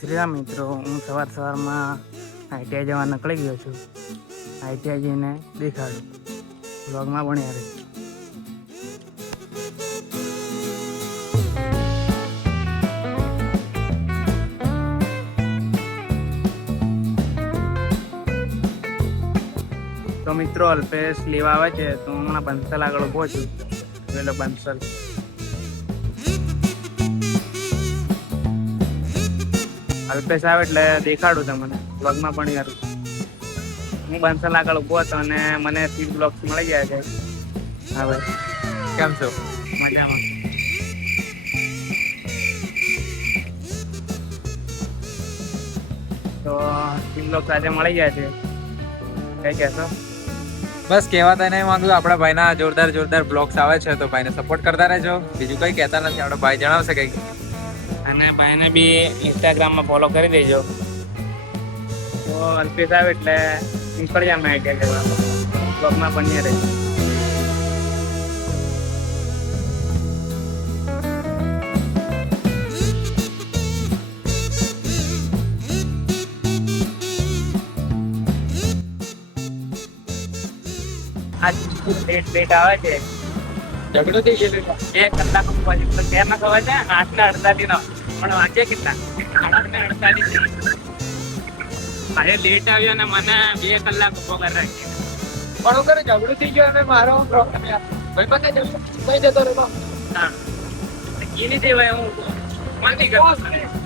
શ્રીરામ મિત્રો, હું સવારમાં આઈટીઆઈ જવા નીકળી ગયો છું. આઈટીઆઈ જઈને દેખાડું વ્લોગમાં ભણ્યા રહે. તો મિત્રો, અલ્પેશ લેવા આવે છે તો હું હમણાં બંસલ આગળ ઊભો છું. પેલો બંસલ અલ્પેશ આવે એટલે દેખાડું તમને વ્લોગમાં પણ યાર. હું બંસલ આગળ ઊભો હતો અને મને સીટ બ્લોક્સ મળી ગયા છે. હા ભાઈ, કેમ છો? મજામાં. તો સીટ બ્લોક્સ આજે મળી ગયા છે. કઈ કહેશો? બસ કહેવાતા નહીં માંગુ, આપણા ભાઈના જોરદાર બ્લોગ્સ આવે છે તો ભાઈને સપોર્ટ કરતા રહેજો. બીજું કંઈ કહેતા નથી, આપણા ભાઈ જણાવશે કંઈક. અને ભાઈને બી ઇન્સ્ટાગ્રામમાં ફોલો કરી દેજો. તો અલ્પેશ આવે એટલે નીકળી જાય મેં બ્લોગમાં બની રહી. લેટ આવે છે. ઝઘડો થઈ ગયો. 2 કલાક પછી કેમ ના ખબર છે? 8:48 નો પણ વાંચે કેટલા? 8:48. આજે લેટ આવ્યો ને મને 2 કલાક ઉભો કરી રાખી. પણ કરે ઝઘડો થઈ ગયો અને મારો પ્રોબ્લેમ ભાઈ પાસે કઈ જતો રહ્યો. હા, એની દેવાય હું માની ગયો.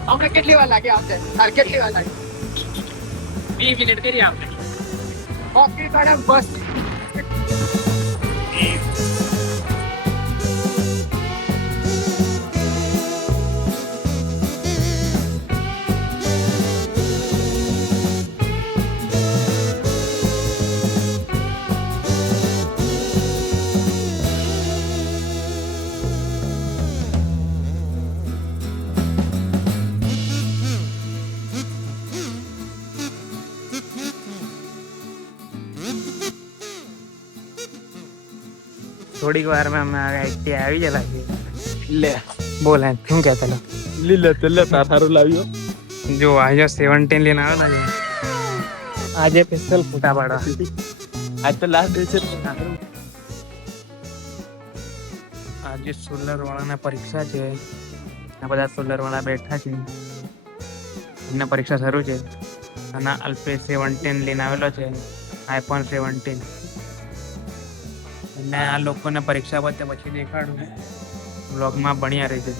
આપણે કેટલી વાર લાગે આવશે? કેટલી વાર લાગે? 20 મિનિટ કરી આપણે. ઓકે મેડમ, બસ. થોડીક વારમાં અમે આવી જલા છે. લે બોલ, શું કહેતા? લીલે તેલે તારું લાવ્યો. જો આજે 17 લઈને આવ્યો ને આજે સ્પેશિયલ ફોટા પાડવા. આજ તો લાસ્ટ ડે છે. આજે સોલર વાળાના પરીક્ષા છે. આ બધા સોલર વાળા બેઠા છે, એમને પરીક્ષા શરૂ છે. અને અલ્પેશ 17 લઈને આવેલો છે, iPhone 17. અને આ લોકોને પરીક્ષા પતે પછી દેખાડું વ્લોગમાં ભણ્યા રહી છે.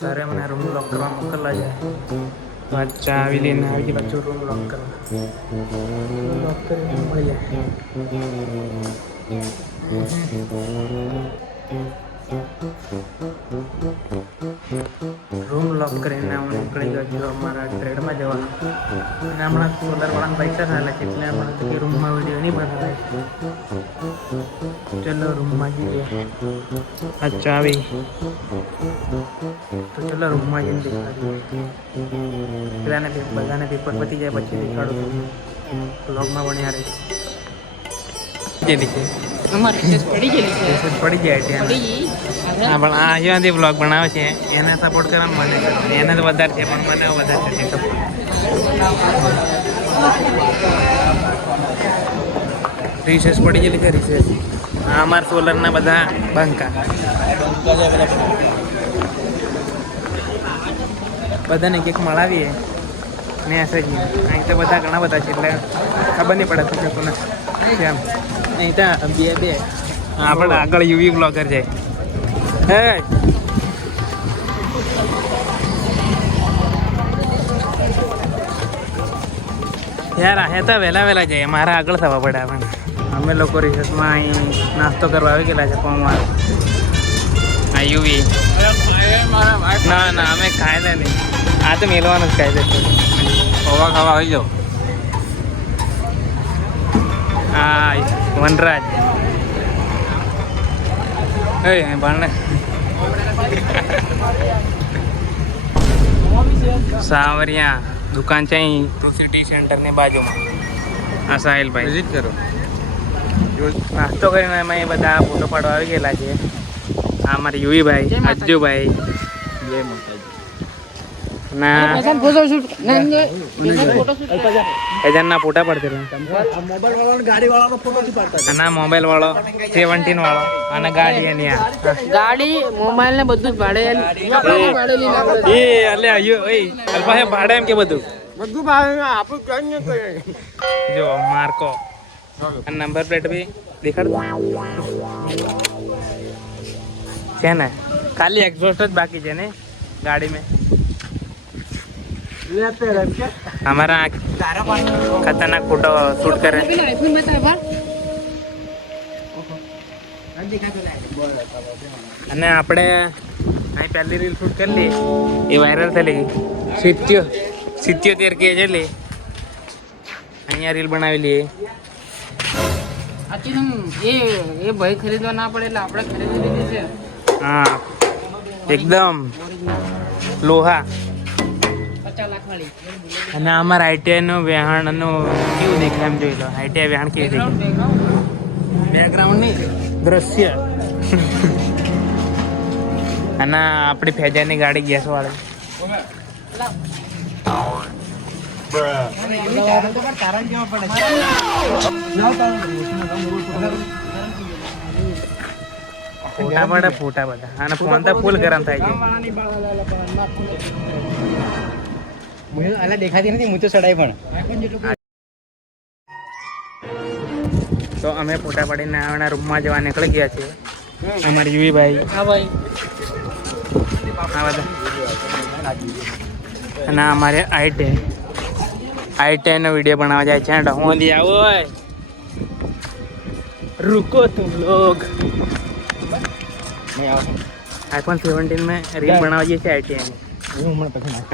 સરે મને રૂમ લોક કરવા મોકલવા છે. તો આ ચાવી લઈને આવી ગઈ પાછું રૂમ લોક કરવા. લોક કરીને મળી જાય. રૂમ લોક કરીને હું નીકળી ગયો છું અમારા ટ્રેડમાં જવાનું. અને હમણાં સોલર વાળાના પૈસા થયેલા છે એટલે હમણાં તો રૂમમાં વિડીયો નહીં બનાવે. ચલો રૂમમાં જઈએ. આ ચાવી તો ચલો રૂમમાં જઈને દેખાડીએ. બધાને પેપર પતી જાય પછી દેખાડું. બ્લોગમાં ભણ્યા રહે. પડી જાય ત્યાં. હા, પણ આ અહીંયાથી બ્લોગ બનાવે છે એને સપોર્ટ કરવા મને. એને તો વધારે છે પણ મને વધારે છે સપોર્ટ. રિસેસ પડી ગયેલી છે. રિસેસ આ અમારા સોલરના બધા બંકા બધાને એક મળાવીએ મેસેજ. અહીં તો બધા ઘણા બધા છે એટલે ખબર નહીં પડે તો કોને કેમ. નહીં તો બે આપણે આગળ યુવી બ્લોગર છે. હે યાર, આ તો વહેલા જાય. મારા આગળ થવા પડે આપણને. અમે લોકો રિસેસમાં અહીં નાસ્તો કરવા આવી ગયેલા છે. પૌવા આ યુવી ના અમે ખાય નહીં. આ તો મેળવાનું જ ખાય છે. પૌવા ખાવા આવી જાઓ. હા, વનરાજ એ બાળને સાવરિયા દુકાન છે અહીં સિટી સેન્ટરની બાજુમાં. આ સાહિલભાઈ વિઝિટ કરો. નાસ્તો કરીને અમે એ બધા ફોટો પાડવા આવી ગયેલા છે. આ અમારા યુવીભાઈ, અજ્જુભાઈ ના એજનના ફોટા પડતી અને મોબાઈલ વાળો 17 વાળો અને ગાડી એની ગાડી મોબાઈલ ને બધું જ ભાડે એ અલે આયો એ અલ્પા હે ભાડે એમ કે બધું જો માર્કો અને નંબર પ્લેટ બી દેખાડ છે ને, ખાલી એક્ઝોસ્ટ જ બાકી છે ને ગાડી में. हमारा खतरनाक फोटो शूट कर रहे हैं. અને આપણે અહીં પહેલી રીલ શૂટ કરી લી, એ વાયરલ થયેલી 77 કે જેટલી અહીંયા રીલ બનાવી લઈએ. એ ભાઈ ખરીદવા ના પડે એટલે આપણે ખરીદી લીધી છે. હા એકદમ લોહા. 50 લાખ વાળી. અને અમારા આઈટીઆઈ નું વેહાણનું કેવું દેખાય એમ જોઈ લો. આઈટીઆઈ વેહાણ કેવી દેખાય, બેકગ્રાઉન્ડ ની દ્રશ્ય. અને આપણી ફેજાની ગાડી ગેસ વાળી. ફોટા બધા અને ફોન તો ફૂલ ગરમ થાય છે. દેખાતી નથી, હું તો ચડાઈ પણ. તો અમે ફોટા પાડીને આવના રૂમમાં જવા નીકળી ગયા છીએ. અમારી યુવીભાઈ હા ભાઈ, આ બધા અને અમારે આઈટીઆઈ નો વિડીયો બનાવવા જાય છે. હું આવો रुको तुम लोग. आईफोन 17 में रील बनावा છે આઈટીઆઈ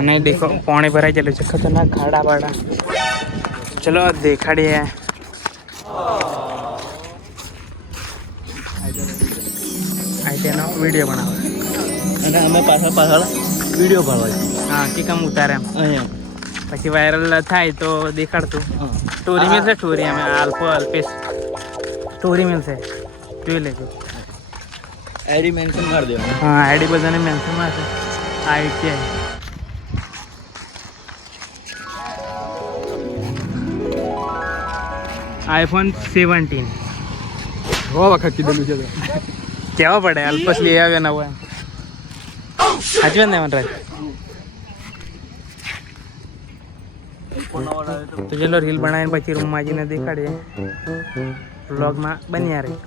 અને દેખો પાણી ભરાઈ ગયેલું છે. ખતરનાક ખાડા બાડા. ચલો દેખાડીએ. આઈટીઆઈ નો વિડીયો બનાવો અને અમે પાછળ વિડીયો પાડવા છે. હા કે કમ ઉતારે એમ અહીંયા પછી વાયરલ થાય તો દેખાડતું. સ્ટોરી મિલશે, સ્ટોરી અમે અલ્પેશ સ્ટોરી મિલશે, જોઈ લેજો. આઈડી મેન્શન કરી દો. હા આઈડી બધાને મેન્શન મળશે. આઈટીઆઈ આઈફોન 17 બહુ વખત કીધેલું છે. કેવા પડે અલ્પેશ લઈ આવ્યો નવો એમ. સાચું ને મનરાજ? તો ચલો રીલ બનાવીને પછી રૂમમાં જઈને દેખાડીએ. વ્લોગમાં બન્યા રહી.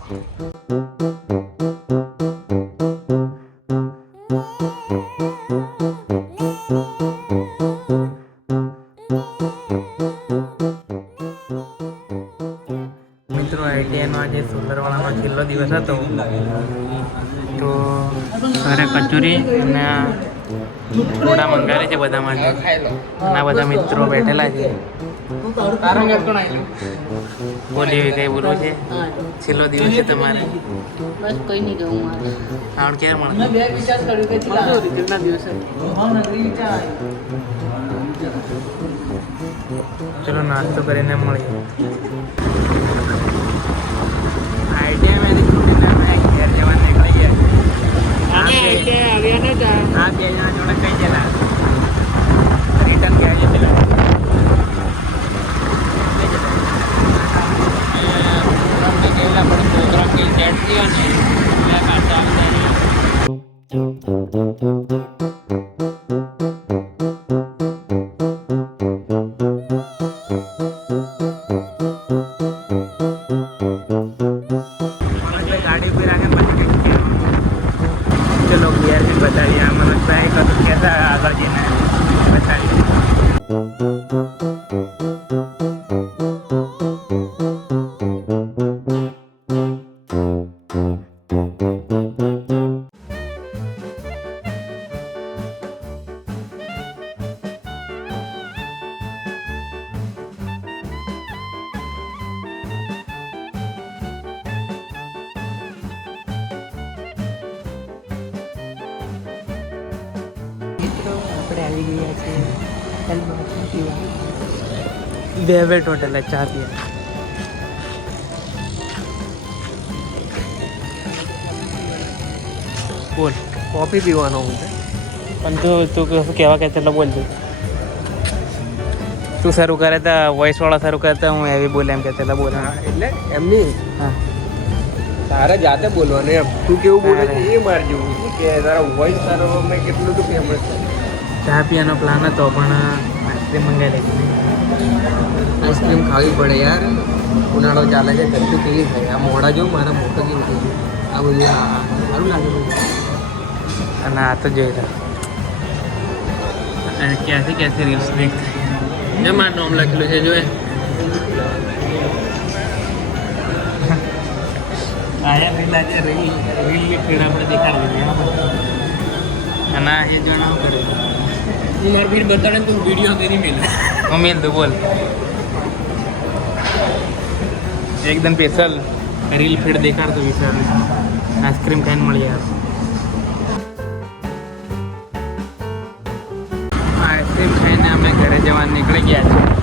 મિત્રો આઈટીઆઈનો આજે સુંદરવાડાનો છેલ્લો દિવસ હતો. તો ઘરે કચોરી અને થોડા મંગાવે છે બધા માટે. ના બધા મિત્રો બેઠેલા છે. બોલી કઈ બોલવું છે? છેલ્લો દિવસ છે તમારે? બસ કઈ નહીં કહું મારે. આવડ ક્યારે મળે? ચલો નાસ્તો કરીને મળીએ. આઈટીઆઈ ઘેર જવા નીકળી ગયા. આ બે જણા જોડે કઈ ગયેલા રિટર્ન ઘેર જયેલા. પ્રોગ્રામ કે સેટ થયો ને गाड़ी पे आगे પછી કઈ ચલો ઘેર થી બતાવીએ. મને ટ્રાય કરું કેસા આગળ જઈને બતાવીએ. મિત્રો આપણે આવી ગયા છીએ હોટલમાં પીવા. વેવેટ હોટેલ ચા પીવા. બોલ કોફી પીવાનો હું છે. પણ તું કશું કહેવા કે ચાલો બોલ દે. તું શરૂ કરે તો વોઇસવાળા શરૂ કરતા હું એવી બોલે એમ કે ચાલો બોલ. એટલે એમની હા તારે જાતે બોલવાનું એમ. તું કેવું બોલે છે એ માર જેવું છે કે તારા વોઇસ તારો મેં કેટલું તો ફેમસ છે. ચા પીવાનો પ્લાન હતો પણ આઈસ્ક્રીમ મંગાવી લીધી. આઈસ્ક્રીમ ખાવી પડે યાર. ઉનાળો ચાલે છે ગરમી કેવી થાય. આ મોડા જો મારા મોટો કેવું થઈ ગયું. આ બધું સારું લાગે બધું. અને આ તો જોઈ રહ્યા અને ક્યાંથી ક્યાંથી રીલ્સ દેખ જે મારું નામ લખેલું છે જોએ. આયા રીલ આજે રીલની ફીડ આપણે દેખાડી દીધી. અને આ એ જણાવ કરે હું મારી ફીડ બતાડે તું વિડીયો તેની મેલ. હું મેલ દઉં બોલ. એકદમ સ્પેશલ રીલ ફીડ દેખાડતો વિચાર આઈસ્ક્રીમ ખાઈને મળી યાર. આઈસ્ક્રીમ ખાઈને અમે ઘરે જવા નીકળી ગયા છીએ.